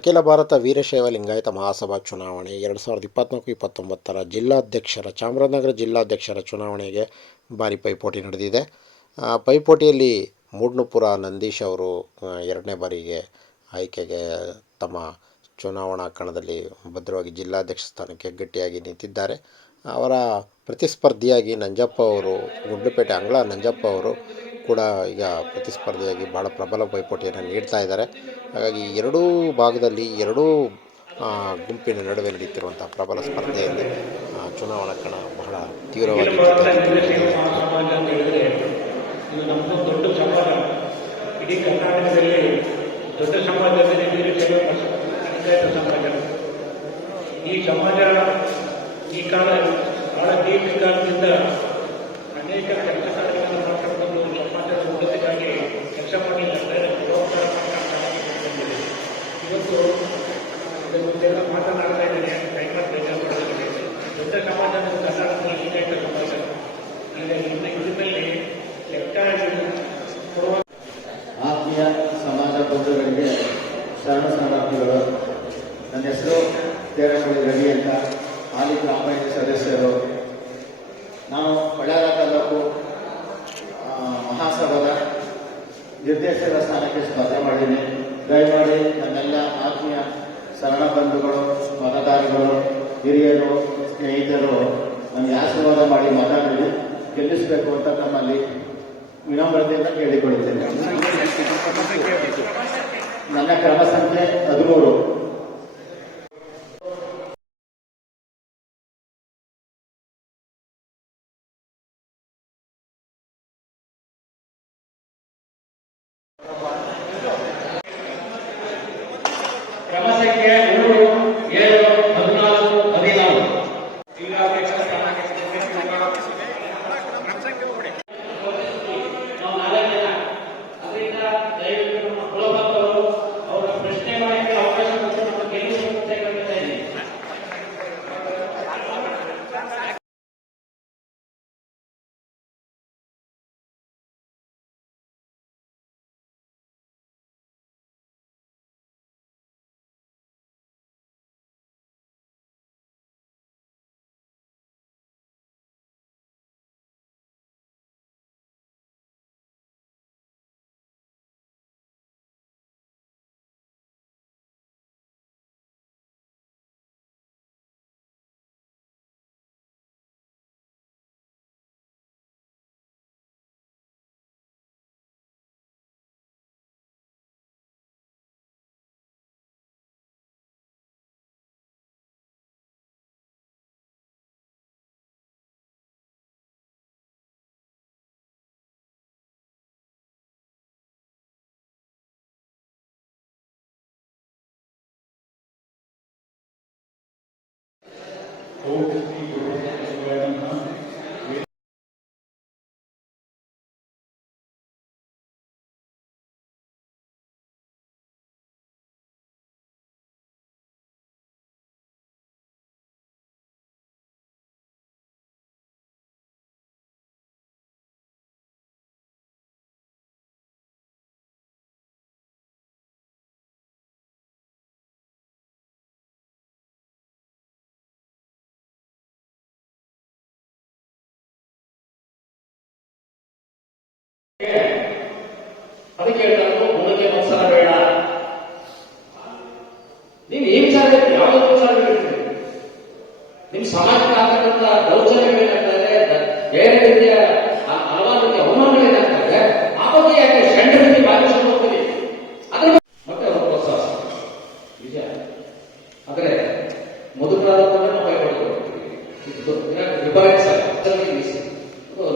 ಅಖಿಲ ಭಾರತ ವೀರಶೈವ ಲಿಂಗಾಯತ ಮಹಾಸಭಾ ಚುನಾವಣೆ 2024-29 ಚಾಮರಾಜನಗರ ಜಿಲ್ಲಾಧ್ಯಕ್ಷರ ಚುನಾವಣೆಗೆ ಭಾರಿ ಪೈಪೋಟಿ ನಡೆದಿದೆ. ಪೈಪೋಟಿಯಲ್ಲಿ ಮೂಡ್ನಪುರ ನಂದೀಶ್ ಅವರು ಎರಡನೇ ಬಾರಿಗೆ ಆಯ್ಕೆಗೆ ತಮ್ಮ ಚುನಾವಣಾ ಕಣದಲ್ಲಿ ಭದ್ರವಾಗಿ ಜಿಲ್ಲಾಧ್ಯಕ್ಷ ಸ್ಥಾನಕ್ಕೆ ಗಟ್ಟಿಯಾಗಿ ನಿಂತಿದ್ದಾರೆ. ಅವರ ಪ್ರತಿಸ್ಪರ್ಧಿಯಾಗಿ ನಂಜಪ್ಪ ಅವರು, ಗುಂಡ್ಲುಪೇಟೆ ಅಂಗಳ ನಂಜಪ್ಪ ಅವರು ಕೂಡ ಈಗ ಪ್ರತಿಸ್ಪರ್ಧಿಯಾಗಿ ಭಾಳ ಪ್ರಬಲ ಪೈಪೋಟಿಯನ್ನು ನೀಡ್ತಾ ಇದ್ದಾರೆ. ಹಾಗಾಗಿ ಎರಡೂ ಭಾಗದಲ್ಲಿ ಎರಡೂ ಗುಂಪಿನ ನಡುವೆ ನಡೆಯುತ್ತಿರುವಂಥ ಪ್ರಬಲ ಸ್ಪರ್ಧೆಯಲ್ಲಿ ಚುನಾವಣಾ ಕಣ ಬಹಳ ತೀವ್ರವಾಗಿ ಇದು ನಮ್ಮ ದೊಡ್ಡ ಸಮಾಜ. ಇಡೀ ಕರ್ನಾಟಕದಲ್ಲಿ ದೊಡ್ಡ ಸಮಾಜ ಲಿಂಗಾಯತ ಸಮಾಜ. ಈ ಸಮಾಜ ಈ ಕಾಲ ಬಹಳ ದೀರ್ಘಕಾಲದಿಂದ ಅನೇಕ ಕೆಲಸ ಕಾರ್ಯಗಳನ್ನು ಮಾಡ್ಕೊಂಡು ಸಮಾಜದ ಉನ್ನತಿಗಾಗಿ ಕೆಲಸ ಮಾಡಿದ್ದಾರೆ. ಇವತ್ತು ಇದರ ಮುಂದೆಲ್ಲ ಮಾತನಾಡ್ತಾ ಇದ್ದೇನೆ. ಕೈಮತ್ ಬೇಜಾರು ಮಾಡಿದ್ದೇನೆ. ದೊಡ್ಡ ಸಮಾಜ ಕರ್ನಾಟಕದ ಲಿಂಗಾಯತ ಸಮಾಜ. ಈಗ ಇದರಲ್ಲಿ ಆತ್ಮೀಯ ಸಮಾಜ ಬಂಧುಗಳಿಗೆ ಶರಣ ಶರಣಾರ್ಥಿಗಳು. ನನ್ನ ಹೆಸರು ತೇರಮುಳಿ ರವಿ ಅಂತ, ಹಾಲಿ ಗ್ರಾಮ ಪಂಚಾಯತ್ ಸದಸ್ಯರು. ನಾವು ಬಳ್ಳಾರಿ ತಾಲೂಕು ಮಹಾಸಭಾದ ನಿರ್ದೇಶಕರ ಸ್ಥಾನಕ್ಕೆ ಸ್ಪರ್ಧೆ ಮಾಡಿದ್ದೀನಿ. ದಯಮಾಡಿ ನನ್ನೆಲ್ಲ ಆತ್ಮೀಯ ಶರಣ ಬಂಧುಗಳು, ಮತದಾರಗಳು, ಹಿರಿಯರು, ಸ್ನೇಹಿತರು ನನಗೆ ಆಶೀರ್ವಾದ ಮಾಡಿ ಮತ ನೀಡಿ ಗೆಲ್ಲಿಸಬೇಕು ಅಂತ ತಮ್ಮಲ್ಲಿ ವಿನಮ್ರತೆಯಿಂದ ಕೇಳಿಕೊಳ್ಳುತ್ತೇನೆ. ನನ್ನ ಕ್ರಮ ಸಂಖ್ಯೆ 13. ಕ್ರಮ ಸಂಖ್ಯೆ 3, 7, 14, 14. ಅದಕ್ಕೆ ಹೇಳ್ತಾರೆ, ಗುಣಕ್ಕೆ ಮತ್ಸರ ಬೇಡ. ನೀವು ಏನ್ ವಿಚಾರ ಯಾವುದೋ ವಿಚಾರ ಹೇಳ್ತೀರಿ. ನಿಮ್ ಸಮಾಜಕ್ಕೆ ಆಗ್ತಕ್ಕಂಥ ದೌರ್ಜನ್ಯಗಳೇನಾಗ್ತದೆ, ಬೇರೆ ರೀತಿಯ ಹಲವಾರು ರೀತಿಯ ಅವಮಾನಗಳೇನಾಗ್ತದೆ, ಆ ಬಗ್ಗೆ ಯಾಕೆ ಷಂಡ ರೀತಿ ಭಾವಿಸ್ಕೊಂಡು ಹೋಗ್ತೀವಿ. ಅದ್ರ ಮತ್ತೆ ಅವರು ಪ್ರೋತ್ಸಾಹ ನಿಜ. ಆದರೆ ಮಧುಪ್ರಾರಂಭವನ್ನು ನಾವು ವಿಪರೀತ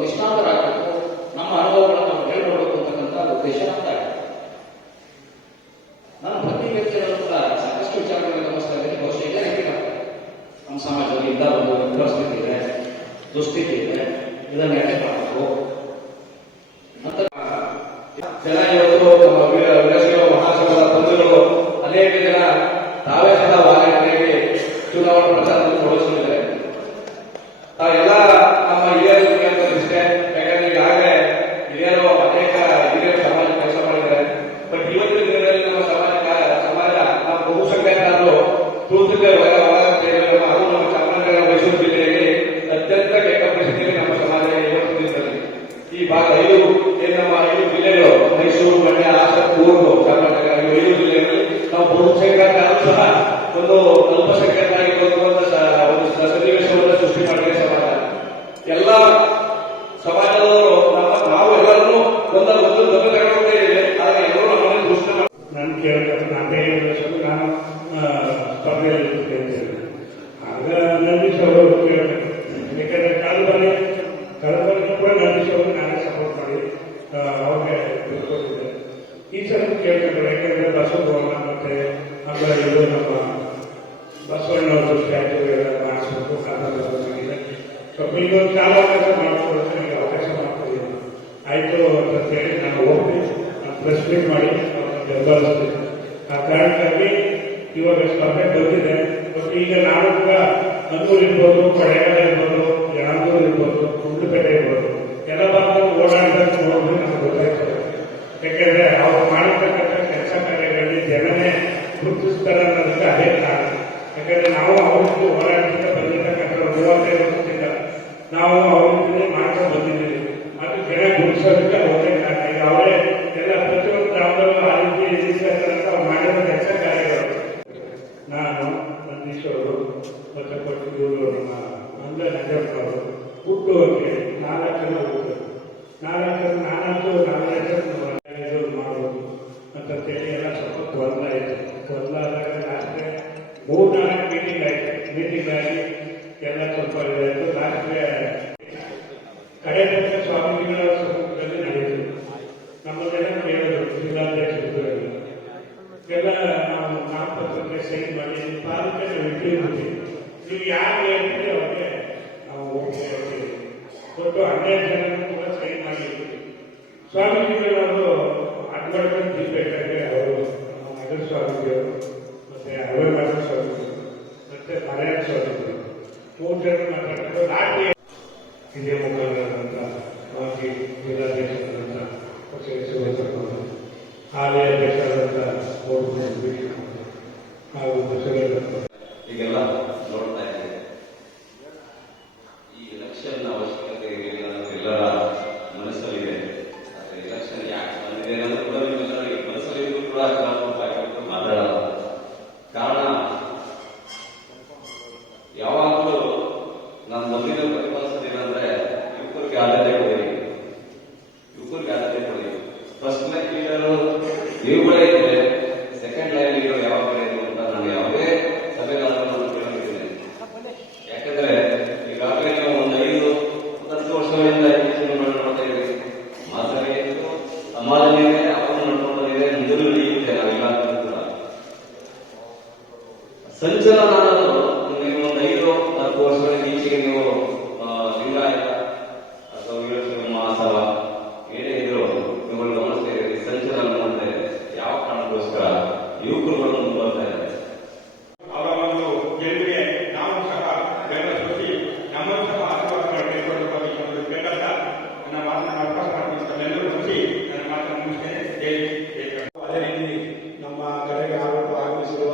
ನಿಷ್ಣಾತರಾಗಬೇಕು, ನಮ್ಮ ಅನುಭವಗಳನ್ನು ನಾವು ಹೇಳ್ಕೊಡ್ಬೇಕು ಅಂತಕ್ಕಂಥ ಉದ್ದೇಶ ನಮ್ದಾಗಿದೆ. ನಾನು ಪ್ರತಿ ವ್ಯಕ್ತಿಗಳು ಕೂಡ ಸಾಕಷ್ಟು ವಿಚಾರಗಳನ್ನು ಗಮನಿಸ್ತಾ ಇದ್ದೀನಿ. ಬಹುಶಃ ಇದೇ ರೀತಿ ನಮ್ಮ ಸಮಾಜದಲ್ಲಿ ಇಂಥ ಒಂದು ಪರಿಸ್ಥಿತಿ ಇದೆ, ದುಸ್ಥಿತಿ ಇದೆ, ಇದನ್ನು ಎಣ್ಣೆ ಮಾಡಬೇಕು ಅಂತ ಜನ ಇವತ್ತು ನಮ್ಮ ವೀರಶೈವ ಮಹಾಸಭಾದ ಬಂಧುಗಳು ಅನೇಕ ಜನ ತಾವೇ ಸಹ ವಾಹನಗಳಿಗೆ ಚುನಾವಣಾ ಪ್ರಚಾರದಲ್ಲಿ ತೊಡಗಿಸಿದ್ದಾರೆ. ತಾವೆಲ್ಲ ನಮ್ಮ ಹಿರಿಯರಿಗೆ ಅಂತ ಇಷ್ಟೇ. ಯಾಕಂದ್ರೆ ಈಗಾಗಲೇ ಹಿರಿಯರು ಅನೇಕ ಹಿರಿಯರು ಸಮಾಜ ಕೆಲಸ ಮಾಡಿದ್ದಾರೆ. ಬಟ್ ಇವತ್ತಿನ ದಿನದಲ್ಲಿ ನಮ್ಮ ಸಮಾಜ ನಾವು ಬಹುಶಃ ಅವ್ರಿಗೆ ತಿಳ್ಕೊಂಡಿದೆ. ಈ ಸಲ ಕೇಳ್ಕೊಂಡ್ರೆ ಯಾಕೆಂದ್ರೆ ಬಸವಭವನ ಮತ್ತೆ ಆಮೇಲೆ ಇದು ನಮ್ಮ ಬಸವಣ್ಣವ್ರ ಸ್ಟ್ಯಾಚು ಎಲ್ಲ ಮಾಡಿಸ್ಬೇಕು ಕಾರಣವಾಗಿದೆ. ಸ್ವಲ್ಪ ಇದೊಂದು ಕಾಲಾವಕಾಶ ಮಾಡಿಕೊಡೋಕೆ ನನಗೆ ಅವಕಾಶ ಮಾಡ್ತಿದ್ದೀನಿ. ಆಯಿತು ಅಂತೇಳಿ ನಾನು ಹೋಗ್ತೀನಿ, ನಾನು ಪ್ರೆಸ್ ಮೀಟ್ ಮಾಡಿ ಅವ್ರನ್ನ ಬೆಂಬಲಿಸ್ತೀನಿ. ಆ ಕಾರಣಕ್ಕಾಗಿ ಇವಾಗ ಸ್ಪರ್ಧೆ ಬಂದಿದೆ. ಮತ್ತು ಈಗ ನಾವು ಕೂಡ ಅನೂರು ಇರ್ಬೋದು, ಕೊಳೆಗಾಲ ಇರ್ಬೋದು, ಯಳಂದೂರು ಇರ್ಬೋದು, ಗುಂಡ್ಲುಪೇಟೆ ಇರ್ಬೋದು, ಎಲ್ಲ ಭಾಗದಲ್ಲಿ ಓಡಾಡಬೇಕು ನೋಡಿದ್ರೆ ನಮ್ಗೆ ಗೊತ್ತಾಗ್ತದೆ. ಯಾಕೆಂದ್ರೆ ಅವ್ರು ಮಾಡಿರ್ತಕ್ಕಂಥ ಕೆಲಸ ಕಾರ್ಯಗಳಲ್ಲಿ ಜನನೇ ಗುರುತಿಸ್ತಾರೆ ಅನ್ನೋದಕ್ಕೆ ಅದೇ ಕಾರಣ. ಯಾಕಂದ್ರೆ ನಾವು ಅವ್ರಿಗೆ ಹೋರಾಟದಿಂದ ಬಂದಿರ್ತಕ್ಕಂಥ 35 ವರ್ಷದಿಂದ ನಾವು ಅವ್ರಿಗೆ ಮಾಡ್ಕೊಂಡು ಬಂದಿದ್ದೀವಿ. ಅದು ಜನ ಗುರುತಿಸೋದಕ್ಕೆ ಅವರೇ ಕಾರಣ. ಈಗ ಅವರೇ ಎಲ್ಲ ಪ್ರತಿಯೊಂದು ಗ್ರಾಮದಲ್ಲೂ ಆ ರೀತಿ ಅವ್ರು ಮಾಡಿರೋ ಕೆಲಸ ಕಾರ್ಯಗಳು. ನಾನು ನಂದೀಶ್ ಅವರು ಮತ್ತೆ ಇವರು ನಮ್ಮ ಅಂದ ನಜರವರು ಹುಟ್ಟುವಂತೆ 4 ಜನ ಹುಟ್ಟರು. 4 ಮಾಡ್ಬೋದು ಅಂತೇಳಿ ಎಲ್ಲ ಸ್ವಲ್ಪ ಗೊಂದಲ ಆಯಿತು. ಗೊಂದಲ ಆದಾಗ ಲಾಸ್ಟ್ಗೆ 3-4 ಮೀಟಿಂಗ್ ಆಯಿತು. ಮೀಟಿಂಗ್ ಆಗಿ ಎಲ್ಲ ಸ್ವಲ್ಪ ಇದಾಯಿತು. ಲಾಸ್ಟ್ಗೆ ಕಡೆ ತನಕ ಸ್ವಾಮೀಜಿಗಳ ಸಮ್ಮುಖದಲ್ಲಿ ನಡೆಯಿತು. ನಮ್ಮನ್ನೆಲ್ಲ ಕೇಳಿದ್ರು ಜಿಲ್ಲಾಧ್ಯಕ್ಷರು ಎಲ್ಲ ನಾವು ನಾಮಪತ್ರಕ್ಕೆ ಸೈನ್ ಮಾಡಿ ಪಾಲಕ್ಕೆ ನಾವು ಇಟ್ಟಿರ್ತೀವಿ. ನೀವು ಯಾರು ಹೇಳ್ತೀರಿ ಅವ್ರಿಗೆ ನಾವು ಹೋಗ್ತೀವಿ. ಒಟ್ಟು 12 ಜನ ಕೂಡ ಸೈನ್ ಮಾಡಿರ್ತೀವಿ. ಸ್ವಾಮೀಜಿಗಳು ಅಡ್ವರ್ಟೈಸ್ ಬೇಕಾದ್ರೆ ಅವರು ನಗರ ಸ್ವಾಮೀಜಿಯವರು ಮತ್ತೆ ಅವೇಮಾನ ಸ್ವಾಮೀಜಿಗಳು ಮತ್ತೆ ಮಲಯಾಳ ಸ್ವಾಮೀಜಿಗಳು 3 ಜನ ಮಾತಾಡ್ತಾರೆ. ನಾಟಿ ಹಿರಿಯ ಮುಖಂಡರಾದಂಥ ಮಾಜಿ ಜಿಲ್ಲಾಧ್ಯಕ್ಷರಾದಂಥ ಶಿವಸರ್ವರು, ಹಾಲಿ ಅಧ್ಯಕ್ಷರಾದಂಥ ಹಾಗೂ ಈಗೆಲ್ಲ ನೋಡ್ತಾ ಇದ್ದೇವೆ. ಈ ಎಲೆಕ್ಷನ್ ಅವಶ್ಯಕತೆ ಎಲ್ಲರ ಮನಸ್ಸಲ್ಲಿದೆ. ಆದರೆ ಎಲೆಕ್ಷನ್ ಯಾಕೆ ಬಂದಿದೆ ಅನ್ನೋದು ಕೂಡ ನಿಮ್ಮೆಲ್ಲರ ಮನಸ್ಸಲ್ಲಿ ಕೂಡ ಮಾತಾಡಲ್ಲ. ಕಾರಣ ಯಾವಾಗಲೂ ನಾನು ಮೊದಲಿನ ಪ್ರತಿಪಾದಿಸೋದೇನಂದ್ರೆ ಯುವಕರಿಗೆ ಆದ್ಯತೆ ಕೊಡಿ, ಯುವಕರಿಗೆ ಆದ್ಯತೆ ಕೊಡಿ. ಫಸ್ಟ್ ಲೈನ್ ಲೀಡರು ಇವುಗಳೇ ಇದೆ, ಸೆಕೆಂಡ್ ಲೈನ್ ಲೀಡರ್ ಯಾವಾಗ ಇದೆ ಅಂತ ನಾನು ಯಾವುದೇ ಸಭೆಗಳನ್ನು ಕೇಳಿದ್ದೇನೆ. ಯಾಕಂದ್ರೆ ಈಗಾಗಲೇ ನೀವು ಒಂದು 5-10 ವರ್ಷಗಳಿಂದ ನೋಡ್ತಾ ಇದ್ದೀವಿ. ಮಾತನೇ ಸಮಾಜ ಮೇಲೆ ಯಾವಾಗ ನಡ್ಕೊಂಡಿದೆ, ಮುಂದೆ ನಡೆಯುತ್ತೆ. ನಾವೀಗಾಗಲೂ ಕೂಡ ಸಂಚಲನ ಅನ್ನೋದು ನೀವು ಒಂದು 5-10 ವರ್ಷಗಳಿಂದ ಈಚೆಗೆ ನೀವು ಲಿಂಗಾಯತ ಅಥವಾ ವೀರಶೈವ ಮಹಾಸಭಾ ಏನೇ ಇದ್ರು ನಿಮ್ಮಲ್ಲಿ ಗಮನಿಸ್ತಾ ಇದ್ದೀರಿ. ಸಂಚಲನ ಮುಂದೆ ಯಾವ ಕಾರಣಕ್ಕೋಸ್ಕರ ಯುವಕರುಗಳು ಮುಂದೆ ಬರ್ತಾ ಇದ್ದಾರೆ. ಅವರ ಒಂದು ಗೆಲುವಿಗೆ ನಾವು ಸಹ ಬೆಂಬಲಿಸಿ ನಮ್ಮನ್ನು ಸಹ ಆಶೀರ್ವಾದಗಳು ಕೈಗೊಳ್ಳಬೇಕಾಗಿ ಬೇಕಾದ ನನ್ನ ಮಾತನ್ನು ಅವಕಾಶ ಮಾಡಿಕೊಳ್ಳಲು ಮುಗಿಸಿ ನನ್ನ ಮಾತನ್ನು ಮುಗಿಸ್ತೇನೆ. ಅದೇ ರೀತಿ ನಮ್ಮ ಕರೆಗೆ ಆಗಮಿಸಿರುವ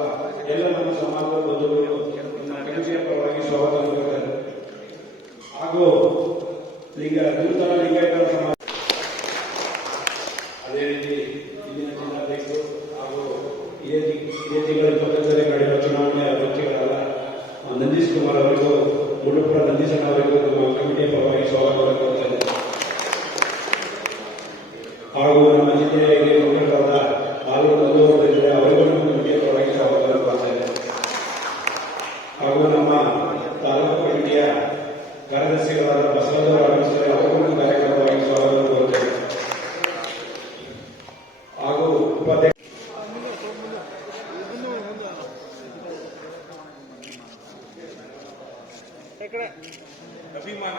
ಎಲ್ಲ ನಮ್ಮ ಸಮಾಜದ ಬಂಧುಗಳು ನಮ್ಮ ಕನಸಿನ ಪರವಾಗಿ ಸ್ವಾಗತ ಕೋರುತ್ತಾರೆ. ಹಾಗೂ ನೂತನ ಲಿಂಗಾಯತ ಸಮಾಜ ಅದೇ ರೀತಿ ಇಲ್ಲಿನ ಜಿಲ್ಲಾಧ್ಯಕ್ಷರು ಹಾಗೂ ಇದೇ ತಿಂಗಳ 25ನೇ ನಡೆಯುವ ಚುನಾವಣೆಯ ಅಭ್ಯರ್ಥಿಗಳಾದ ನಂದೀಶ್ ಕುಮಾರ್ ಅವರಿಗೂ ಮುಡುಪುರ ನಂದೀಶಣ್ಣ ಅವರಿಗೂ ನಮ್ಮ ಕಮಿಟಿಯ ಪರವಾಗಿ ಸ್ವಾಗತ ಕೋರುತ್ತೇನೆ. ಹಾಗೂ ನಮ್ಮ ಜಿಲ್ಲೆಯ ಹಿರಿಯ ಮುಖಂಡರಾದ ಹಾಲು ನಂದೂರಿದ್ದಾರೆ, ಅವರಿಗೂ ನಮ್ಮ ಕಮಿಟಿಯ ಪರವಾಗಿ ಸ್ವಾಗತ ಕೋರುತ್ತೇನೆ. ಹಾಗೂ ನಮ್ಮ ತಾಲೂಕು ಕಮಿಟಿಯ ಕಾರ್ಯದರ್ಶಿಗಳಾದ ಬಸವರಾಜ ಆಗಮಿಸಿದರೆ ಅವರಿಗೂ ಕಾರ್ಯಕ್ರಮವಾಗಿ ಸ್ವಾಗತ ಕೋರುತ್ತೇನೆ. ಹಾಗೂ ಉಪಾಧ್ಯಕ್ಷ ಅಭಿಮಾನ